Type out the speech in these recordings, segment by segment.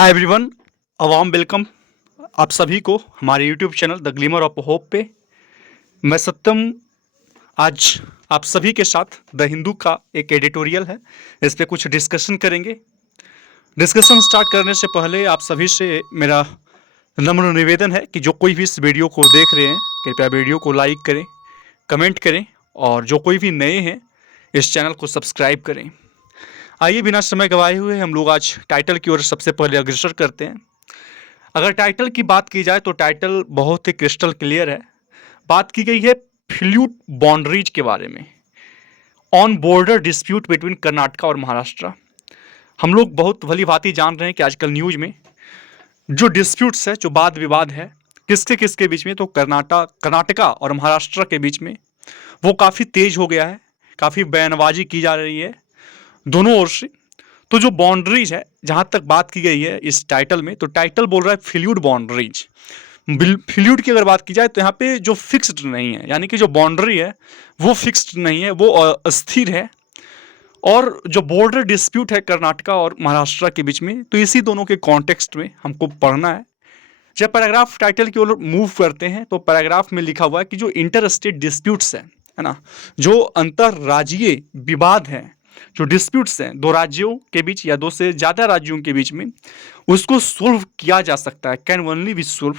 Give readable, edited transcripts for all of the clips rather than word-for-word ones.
Hi everyone, a warm welcome आप सभी को हमारे YouTube channel the glimmer of hope पे। मैं सत्यम आज आप सभी के साथ द हिंदू का एक एडिटोरियल है, इस पे कुछ डिस्कशन करेंगे। डिस्कशन स्टार्ट करने से पहले आप सभी से मेरा नम्र निवेदन है कि जो कोई भी इस वीडियो को देख रहे हैं कृपया वीडियो को लाइक करें, कमेंट करें और जो कोई भी नए हैं इस चैनल को सब्सक्राइब करें। आइए बिना समय गवाए हुए हम लोग आज टाइटल की ओर सबसे पहले अग्रसर करते हैं। अगर टाइटल की बात की जाए तो टाइटल बहुत ही क्रिस्टल क्लियर है। बात की गई है फ्लूइड बाउंड्रीज के बारे में, on border dispute between Karnataka और महाराष्ट्र। हम लोग बहुत भली भांति जान रहे हैं कि आजकल न्यूज में जो डिस्प्यूट्स है, जो वाद विवाद है किसके किसके बीच में, तो कर्नाटका और महाराष्ट्र के बीच में वो काफ़ी तेज हो गया है, काफ़ी बयानबाजी की जा रही है दोनों ओर से। तो जो बाउंड्रीज है, जहाँ तक बात की गई है इस टाइटल में, तो टाइटल बोल रहा है फ्लूइड बाउंड्रीज। फ्लूइड की अगर बात की जाए तो यहाँ पे जो फिक्स्ड नहीं है, यानी कि जो बाउंड्री है वो फिक्स्ड नहीं है, वो अस्थिर है। और जो बॉर्डर डिस्प्यूट है कर्नाटका और महाराष्ट्र के बीच में, तो इसी दोनों के कॉन्टेक्स्ट में हमको पढ़ना है। जब पैराग्राफ टाइटल की ओर मूव करते हैं तो पैराग्राफ में लिखा हुआ है कि जो इंटर स्टेट डिस्प्यूट्स है ना, जो अंतर्राज्यीय विवाद है, जो डिस्प्यूट्स हैं दो राज्यों के बीच या दो से ज़्यादा राज्यों के बीच में, उसको सोल्व किया जा सकता है, कैन ओनली बी सोल्व।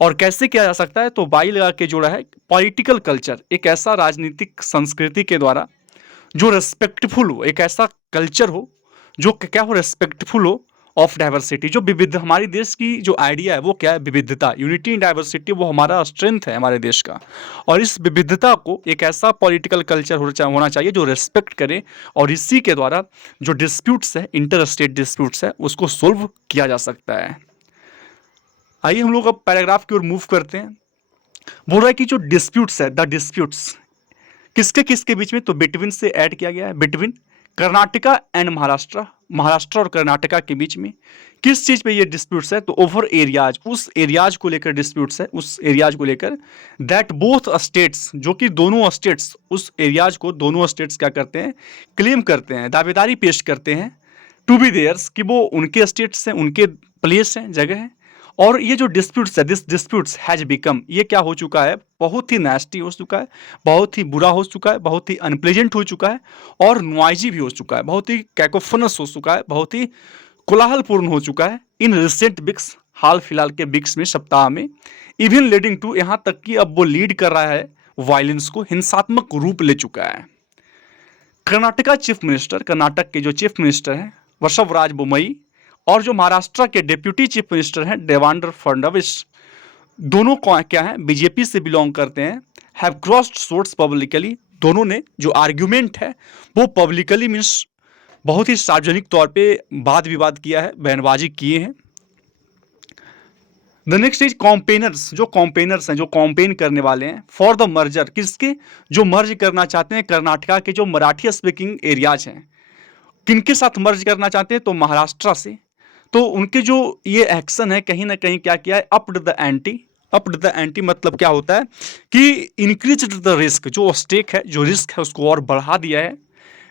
और कैसे किया जा सकता है, तो बाई लगा के जोड़ा है पॉलिटिकल कल्चर, एक ऐसा राजनीतिक संस्कृति के द्वारा जो रेस्पेक्टफुल हो, एक ऐसा कल्चर हो जो क्या हो, रेस्पेक्टफुल हो ऑफ डाइवर्सिटी। जो विविध हमारे देश की जो आइडिया है वो क्या है, विविधता, यूनिटी इन डाइवर्सिटी, वो हमारा स्ट्रेंथ है हमारे देश का। और इस विविधता को एक ऐसा पॉलिटिकल कल्चर होना चाहिए जो रेस्पेक्ट करे, और इसी के द्वारा जो डिस्प्यूट्स है, इंटर स्टेट डिस्प्यूट्स है, उसको सोल्व किया जा सकता है। आइए हम लोग अब पैराग्राफ की ओर मूव करते हैं। बोल रहा है कि जो डिस्प्यूट्स है, द डिस्प्यूट्स किसके किसके बीच में, तो बिटवीन से ऐड किया गया है, बिटवीन कर्नाटका एंड महाराष्ट्र, महाराष्ट्र और कर्नाटका के बीच में किस चीज पे ये डिस्प्यूट्स है, तो ओवर एरियाज, उस एरियाज को लेकर डिस्प्यूट्स है, उस एरियाज को लेकर। दैट बोथ स्टेट्स, जो कि दोनों स्टेट्स, उस एरियाज को दोनों स्टेट्स क्या करते हैं, क्लेम करते हैं, दावेदारी पेश करते हैं टू बी देयर्स, कि वो उनके स्टेट्स हैं, उनके प्लेस हैं, जगह है। और ये जो डिस्प्यूट्स है, दिस डिस्प्यूट्स हैज बिकम, ये क्या हो चुका है, बहुत ही नेस्टी हो चुका है, बहुत ही बुरा हो चुका है, बहुत ही अनप्लेजेंट हो चुका है, और नॉइजी भी हो चुका है, बहुत ही कैकोफोनस हो चुका है, बहुत ही कोलाहलपूर्ण हो चुका है इन रिसेंट वीक्स, हाल फिलहाल के वीक्स में, सप्ताह में। इवन लीडिंग टू, यहाँ तक कि अब वो लीड कर रहा है वायलेंस को, हिंसात्मक रूप ले चुका है। कर्नाटका चीफ मिनिस्टर, कर्नाटक के जो चीफ मिनिस्टर हैं वसवराज बोमई, और जो महाराष्ट्र के डिप्यूटी चीफ मिनिस्टर हैं देवेंद्र फडणवीस, दोनों को क्या है, बीजेपी से बिलोंग करते हैं, हैव क्रॉस्ड सोर्स पब्लिकली। दोनों ने जो आर्ग्यूमेंट है वो पब्लिकली मीन्स बहुत ही सार्वजनिक तौर पे वाद विवाद किया है, बयानबाजी किए हैं। द नेक्स्ट इज कॉम्पेनर्स, जो कॉम्पेनर्स हैं, जो कॉम्पेन करने वाले हैं फॉर द मर्जर, किसके, जो मर्ज करना चाहते हैं कर्नाटका के जो मराठी स्पीकिंग एरियाज हैं, किनके साथ मर्ज करना चाहते हैं, तो महाराष्ट्र से। तो उनके जो ये एक्शन है, कहीं ना कहीं क्या किया है, अप्ड द एंटी। अप्ड द एंटी मतलब क्या होता है कि इंक्रीज द रिस्क, जो स्टेक है, जो रिस्क है, उसको और बढ़ा दिया है।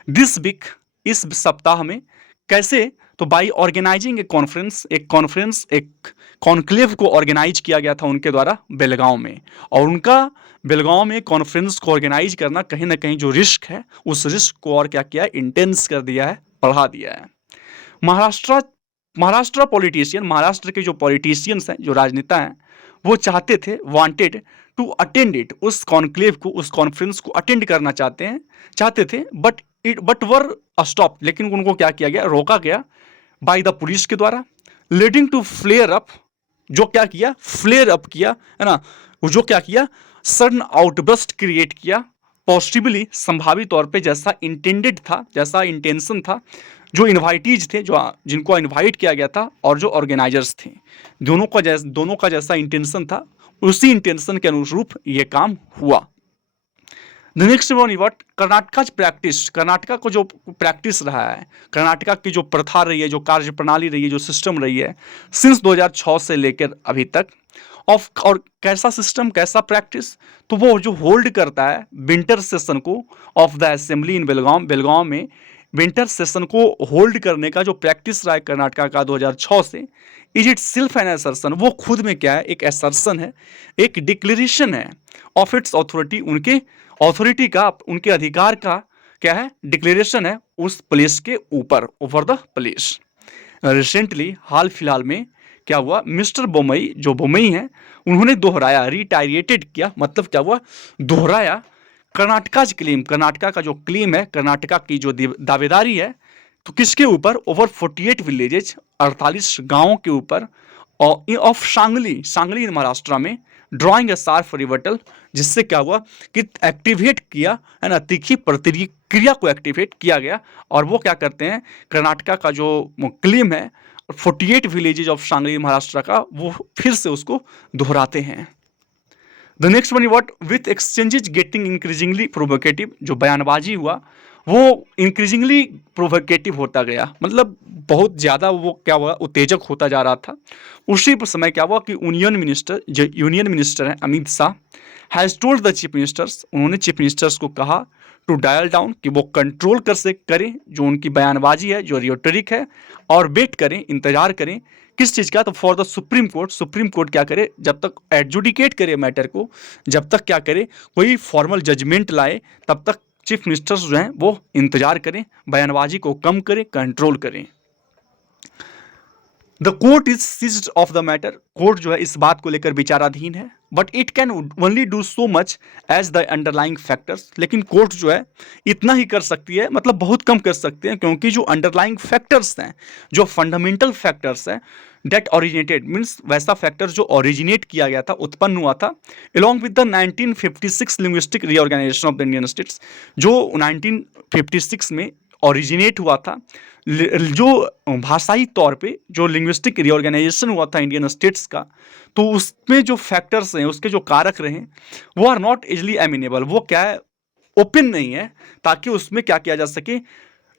दिस वीक, इस सप्ताह में, कैसे, तो बाई ऑर्गेनाइजिंग ए कॉन्फ्रेंस, एक कॉन्क्लेव को ऑर्गेनाइज किया गया था उनके द्वारा बेलगांव में। और उनका बेलगांव में कॉन्फ्रेंस को ऑर्गेनाइज करना कहीं ना कहीं जो रिस्क है, उस रिस्क को और क्या किया है, इंटेंस कर दिया है, बढ़ा दिया है। महाराष्ट्र पॉलिटिशियन, महाराष्ट्र के जो पॉलिटिशियंस हैं, जो राजनेता हैं, वो चाहते थे, वांटेड टू अटेंड इट, उस कॉन्क्लेव को, उस कॉन्फ्रेंस को अटेंड करना चाहते थे, बट वर स्टॉप, लेकिन उनको क्या किया गया, रोका गया बाय द पुलिस के द्वारा। लीडिंग टू फ्लेयर अप, जो क्या किया, फ्लेयर अप किया, है ना, जो क्या किया, सडन आउटबर्स्ट क्रिएट किया, पॉसिबली, संभावित तौर पे, जैसा इंटेंडेड था, जैसा इंटेंशन था, जो इन्वाइटीज थे, जो जिनको इन्वाइट किया गया था, और जो ऑर्गेनाइजर्स थे, दोनों का जैसा इंटेंशन था, उसी इंटेंशन के अनुरूप ये काम हुआ। The next one what, Karnataka practice, Karnataka को जो प्रैक्टिस रहा है, कर्नाटका की जो प्रथा रही है, जो कार्य प्रणाली रही है, जो सिस्टम रही है, सिंस 2006 से लेकर अभी तक, और कैसा सिस्टम, कैसा प्रैक्टिस, तो वो जो होल्ड करता है विंटर सेशन को of the assembly in Belgaum में, विंटर सेशन को होल्ड करने का जो प्रैक्टिस रहा है कर्नाटका का 2006 से, is it self an assertion, वो खुद में क्या है, एक असर्शन है, एक डिक्लेरेशन है ऑफ इट्स अथॉरिटी, उनके अथॉरिटी का, उनके अधिकार का क्या है, डिक्लेरेशन है उस प्लेस के ऊपर, ओवर द प्लेस। रिसेंटली हाल फिलहाल में क्या हुआ, मिस्टर बोमई, जो बोमई हैं, उन्होंने दोहराया, रिटायरेटेड किया, मतलब क्या हुआ, दोहराया कर्नाटका क्लेम, कर्नाटका का जो क्लेम है, कर्नाटका की जो दावेदारी है, तो किसके ऊपर, ओवर 48 विलेजेज, 48 गांवों के ऊपर ऑफ सांगली, सांगली इन महाराष्ट्र में, ड्रॉइंग ए शार्प रिवर्टल, जिससे क्या हुआ कि एक्टिवेट किया है ना, तीखी प्रतिक्रिया को एक्टिवेट किया गया। और वो क्या करते हैं, कर्नाटका का जो क्लेम है 48 विलेजेज ऑफ सांगली महाराष्ट्र का, वो फिर से उसको दोहराते हैं। The next one what, with exchanges getting increasingly provocative, जो बयानबाजी हुआ वो इंक्रीजिंगली प्रोवोकेटिव होता गया, मतलब बहुत ज़्यादा वो क्या हुआ, उत्तेजक होता जा रहा था। उसी समय क्या हुआ कि यूनियन मिनिस्टर, जो यूनियन मिनिस्टर हैं Amit Shah, has told the chief ministers, उन्होंने चीफ मिनिस्टर्स को कहा टू डायल डाउन, कि वो कंट्रोल कर से करें जो उनकी बयानबाजी है, जो रियोटरिक है, और वेट करें, इंतजार करें किस चीज़ का, तो for the supreme court, supreme court क्या करे, जब तक एडजुडिकेट करे मैटर को, जब तक क्या करे कोई फॉर्मल जजमेंट लाए, तब तक चीफ मिनिस्टर्स जो हैं वो इंतजार करें, बयानबाजी को कम करें, कंट्रोल करें। The court is seized of the matter, court जो है इस बात को लेकर विचाराधीन है, but it can only do so much as the underlying factors, लेकिन कोर्ट जो है इतना ही कर सकती है, मतलब बहुत कम कर सकते हैं, क्योंकि जो अंडरलाइंग फैक्टर्स हैं, जो फंडामेंटल फैक्टर्स हैं, डेट ओरिजिनेटेड मीन्स वैसा फैक्टर जो ओरिजिनेट किया गया था, उत्पन्न हुआ था, along with the 1956 linguistic reorganisation of the Indian states, जो 1956 में ओरिजिनेट हुआ था, जो भाषाई तौर पे जो लिंग्विस्टिक रीऑर्गेनाइजेशन हुआ था इंडियन स्टेट्स का, तो उसमें जो फैक्टर्स हैं, उसके जो कारक रहे, वो आर नॉट इजली एमिनेबल, वो क्या है, ओपन नहीं है, ताकि उसमें क्या किया जा सके,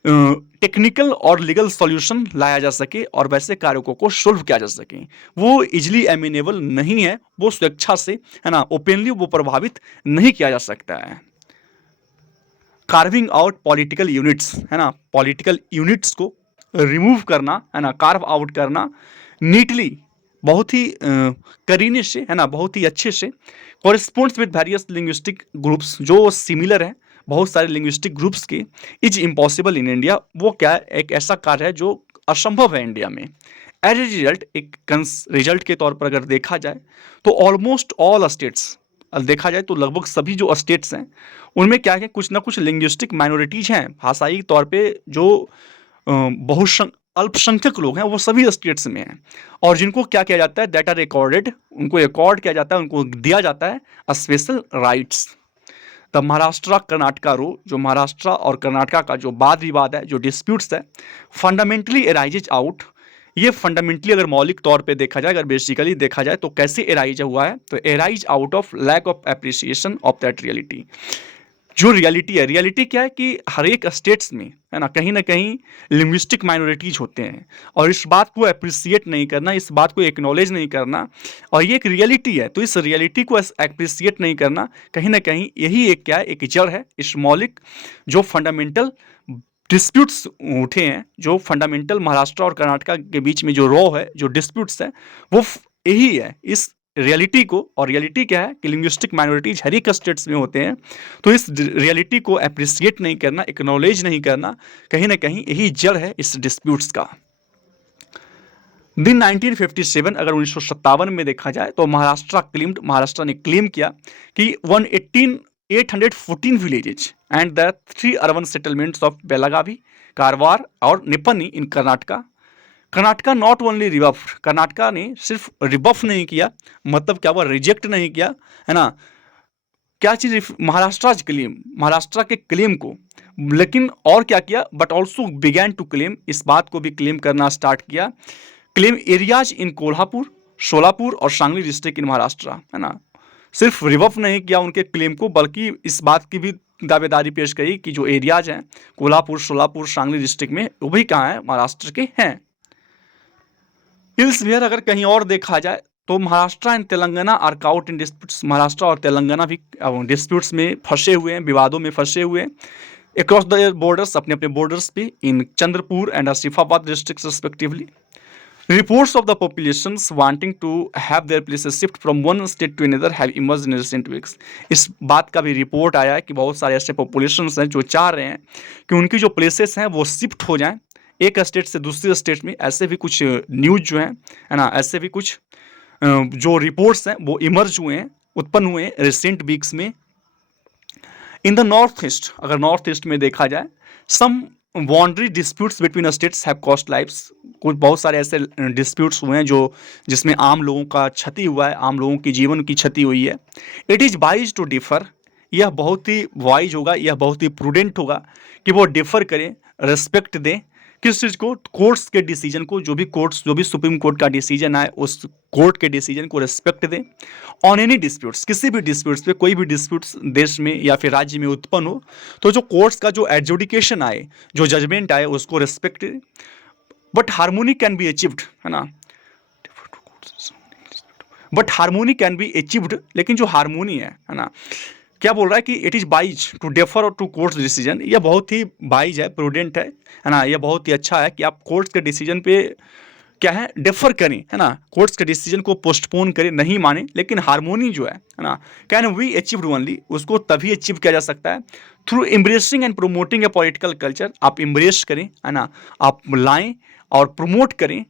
टेक्निकल और लीगल सॉल्यूशन लाया जा सके और वैसे कारकों को सोल्व किया जा सके। वो इजली एमिनेबल नहीं है, वो स्वेच्छा से है ना, ओपनली वो प्रभावित नहीं किया जा सकता है। कार्विंग आउट पॉलिटिकल यूनिट्स, है ना, पॉलिटिकल यूनिट्स को रिमूव करना, है ना, कार्व आउट करना नीटली, बहुत ही करीने से, है ना, बहुत ही अच्छे से, corresponds with various linguistic groups, जो सिमिलर है बहुत सारे लिंग्विस्टिक ग्रुप्स के, इज इम्पॉसिबल इन इंडिया, वो क्या है, एक ऐसा कार्य है जो असंभव है इंडिया में। एज ए रिजल्ट, एक रिजल्ट के तौर पर अगर देखा जाए तो ऑलमोस्ट ऑल स्टेट्स, देखा जाए तो लगभग सभी जो स्टेट्स हैं उनमें क्या है, कुछ ना कुछ लिंग्विस्टिक माइनॉरिटीज हैं, भाषाई तौर पे जो अल्पसंख्यक लोग हैं, वो सभी स्टेट्स में हैं, और जिनको क्या किया जाता है, दैट आर रिकॉर्डेड, उनको रिकॉर्ड किया जाता है, उनको दिया जाता है special rights. The Maharashtra Karnataka row, जो महाराष्ट्र और कर्नाटका का जो वाद विवाद है, जो डिस्प्यूट्स है, फंडामेंटली एराइजेज आउट, ये फंडामेंटली अगर मौलिक तौर पे देखा जाए, अगर बेसिकली देखा जाए तो कैसे एराइज हुआ है, तो arise out of lack of appreciation of that reality. जो रियलिटी है, रियलिटी क्या है कि हर एक स्टेट्स में, है ना कहीं लिंग्विस्टिक माइनॉरिटीज होते हैं, और इस बात को अप्रिसिएट नहीं करना, इस बात को एक्नॉलेज नहीं करना, और ये एक रियलिटी है, तो इस रियलिटी को अप्रिसिएट नहीं करना कहीं ना कहीं यही एक क्या है, एक जड़ है इस मौलिक जो फंडामेंटल डिस्प्यूट्स उठे हैं, जो फंडामेंटल महाराष्ट्र और कर्नाटका के बीच में जो रॉ है, जो डिस्प्यूट्स है, वो यही है इस रियलिटी को। और रियलिटी क्या है कि लिंग्विस्टिक माइनॉरिटीज हर एक स्टेट्स में होते हैं, तो इस रियलिटी को अप्रिसिएट नहीं करना, एक्नॉलेज नहीं करना, कहीं ना कहीं यही जड़ है इस डिस्प्यूट्स का। दिन 1957, अगर 1957 में देखा जाए तो महाराष्ट्र ने क्लेम किया कि 814 villages and the 3 urban settlements of Belagavi, Karwar और निपनी इन कर्नाटका नॉट ओनली रिबफ, कर्नाटका ने सिर्फ रिबफ नहीं किया, मतलब क्या हुआ, रिजेक्ट नहीं किया, है ना, क्या चीज, महाराष्ट्र के क्लेम को, लेकिन और क्या किया, but also began to claim, इस बात को भी क्लेम करना स्टार्ट किया, claim areas in Kolhapur, Solapur और सांगली डिस्ट्रिक्ट इन महाराष्ट्र, है ना, सिर्फ रिवफ नहीं किया उनके क्लेम को, बल्कि इस बात की भी दावेदारी पेश करी कि जो एरियाज हैं कोल्हापुर, सोलापुर, सांगली डिस्ट्रिक्ट में, वो भी कहाँ हैं, महाराष्ट्र के हैं। इल्सवेयर अगर कहीं और देखा जाए तो Maharashtra and Telangana are caught in disputes, Maharashtra और तेलंगाना भी डिस्प्यूट्स में फंसे हुए हैं, विवादों में फंसे हुए हैं। across the borders, अपने अपने borders पे, in Chandrapur and Asifabad districts respectively. Reports of the populations wanting to have their places shift from one state to another have emerged in recent weeks. इस बात का भी रिपोर्ट आया है कि बहुत सारे ऐसे populations हैं जो चाह रहे हैं कि उनकी जो places हैं वो शिफ्ट हो जाएं एक स्टेट से दूसरे स्टेट में। ऐसे भी कुछ न्यूज जो है ना, ऐसे भी कुछ जो रिपोर्ट्स हैं वो इमर्ज हुए हैं, उत्पन्न हुए हैं रिसेंट वीक्स में। इन द नॉर्थ ईस्ट, अगर नॉर्थ ईस्ट में देखा जाए, some boundary disputes between states have cost lives. कुछ बहुत सारे ऐसे डिस्प्यूट्स हुए हैं जो जिसमें आम लोगों का क्षति हुआ है, आम लोगों की जीवन की क्षति हुई है। It is wise to differ, यह बहुत ही वाइज होगा, यह बहुत ही प्रूडेंट होगा कि वो डिफर करें, रिस्पेक्ट दें किस चीज़ को, कोर्ट्स के डिसीजन को, जो भी कोर्ट्स, जो भी सुप्रीम कोर्ट का डिसीजन आए उस कोर्ट के डिसीजन को रिस्पेक्ट दें। ऑन एनी डिस्प्यूट्स, किसी भी डिस्प्यूट्स पे, कोई भी डिस्प्यूट्स देश में या फिर राज्य में उत्पन्न हो तो जो कोर्ट्स का जो एडजुडिकेशन आए, जो जजमेंट आए उसको रिस्पेक्ट दें। But harmony can be achieved, है ना, but harmony can be achieved, लेकिन जो हार्मोनी है ना, क्या बोल रहा है कि it is wise to defer और टू कोर्ट्स डिसीजन। यह बहुत ही वाइज है, प्रूडेंट है ना, यह बहुत ही अच्छा है कि आप कोर्ट्स के डिसीजन पे क्या है, डेफर करें, है ना, कोर्ट्स के डिसीजन को पोस्टपोन करें, नहीं माने। लेकिन हार्मोनी जो है ना, कैन वी अचीव्ड ओनली, उसको तभी अचीव किया जा सकता है through embracing and promoting a political culture. आप एम्ब्रेस करें, है ना, आप लाएं और प्रमोट करें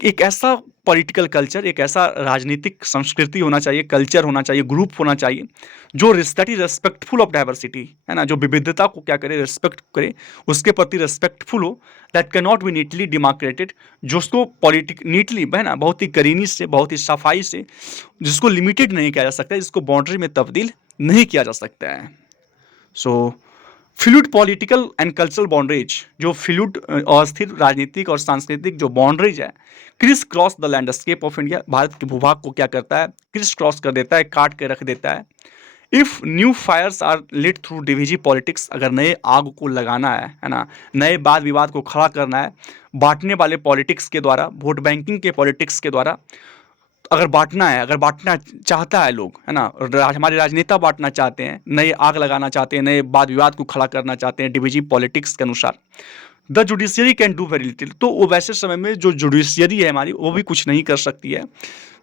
एक ऐसा पॉलिटिकल कल्चर, एक ऐसा राजनीतिक संस्कृति होना चाहिए, कल्चर होना चाहिए, ग्रुप होना चाहिए जो that is respectful of diversity, है ना, जो विविधता को क्या करे, रेस्पेक्ट करे, उसके प्रति रेस्पेक्टफुल हो। That can not be neatly demarcated, जो उसको पॉलिटिक नीटली, है ना, बहुत ही करीनी से, बहुत ही सफाई से, जिसको लिमिटेड नहीं किया जा सकता, जिसको बाउंड्री में तब्दील नहीं किया जा सकता है। So fluid political and cultural boundaries, जो फ्लूइड अस्थिर राजनीतिक और सांस्कृतिक जो बाउंड्रीज है, criss cross the landscape of India, Bharat के भूभाग को क्या करता है, क्रिस क्रॉस कर देता है, काट के रख देता है। If new fires are lit through divisive politics, अगर नए आग को लगाना है ना, नए वाद विवाद को खड़ा करना है बांटने वाले पॉलिटिक्स के द्वारा, वोट बैंकिंग के पॉलिटिक्स के द्वारा, अगर बांटना है, अगर बांटना चाहता है लोग, है ना, हमारे राजनेता बांटना चाहते हैं, नए आग लगाना चाहते हैं, नए वाद विवाद को खड़ा करना चाहते हैं डिविजिव पॉलिटिक्स के अनुसार, the judiciary can do very little, तो वो वैसे समय में जो जुडिशियरी है हमारी वो भी कुछ नहीं कर सकती है।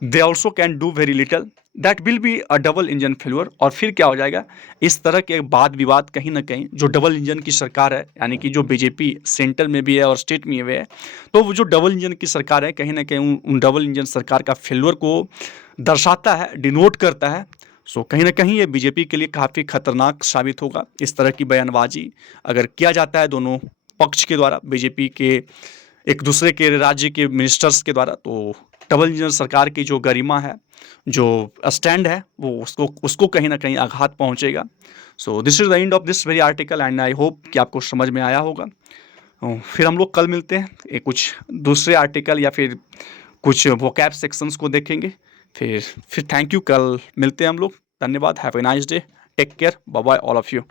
They also can do very little, that will be a double engine failure. और फिर क्या हो जाएगा, इस तरह के वाद विवाद कहीं ना कहीं जो डबल इंजन की सरकार है, यानी कि जो बीजेपी सेंट्रल में भी है और स्टेट में भी है, तो वो जो डबल इंजन की सरकार है कहीं ना कहीं उन डबल इंजन सरकार का फेल्योर को दर्शाता है, डिनोट करता है। सो कहीं ना कहीं ये बीजेपी के लिए काफ़ी खतरनाक साबित होगा इस तरह की बयानबाजी अगर किया जाता है दोनों पक्ष के द्वारा, बीजेपी के एक दूसरे के राज्य के मिनिस्टर्स के द्वारा। तो डबल इंजन सरकार की जो गरिमा है, जो स्टैंड है, वो उसको कहीं ना कहीं आघात पहुंचेगा। So this is the end of this very article and I hope कि आपको समझ में आया होगा। फिर हम लोग कल मिलते हैं, कुछ दूसरे आर्टिकल या फिर कुछ वोकैब सेक्शंस को देखेंगे। फिर थैंक यू, कल मिलते हैं हम लोग। धन्यवाद, have a nice day, take care, bye bye all of you.